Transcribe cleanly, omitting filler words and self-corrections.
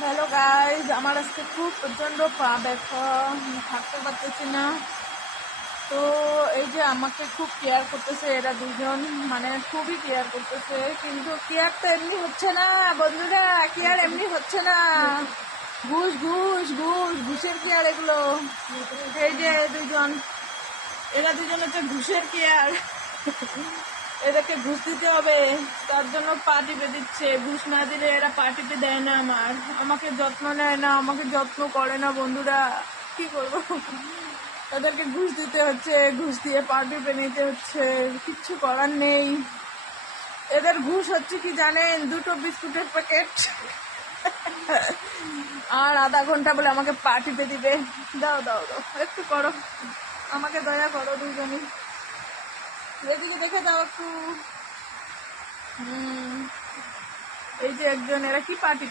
Hello guys, আমার আজকে খুব প্রচণ্ড পা ব্যথা, থাকতে পারতেছি না। তো এই যে আমাকে খুব কেয়ার করতেছে এরা দুজন, মানে খুবই কেয়ার করতেছে, কিন্তু কেয়ার তো এমনি হচ্ছে না বন্ধুরা, কেয়ার এমনি হচ্ছে না। ঘুষ ঘুষ ঘুষ ঘুষের কেয়ার এগুলো। এই যে দুজন, এরা দুজন হচ্ছে ঘুষের কেয়ার। এদেরকে ঘুষ দিতে হবে, তার জন্য পা টিপে দিচ্ছে। ঘুষ না দিলে এরা পা টিপে দেয় না, আমাকে যত্ন নেয় না, আমাকে যত্ন করে না বন্ধুরা। কি করব, এদেরকে ঘুষ দিতে হচ্ছে, ঘুষ দিয়ে পা টিপে নিতে হচ্ছে, কিচ্ছু করার নেই। এদের ঘুষ হচ্ছে কি জানেন, 2টো বিস্কুটের প্যাকেট আর আধা ঘন্টা বলে আমাকে পা টিপে দিবে। দাও দাও দাও, একটু করো, আমাকে দয়া করো দুজনই, এদিকে দেখে দাও একটু। এই যে একজন, এরা কি পার্টি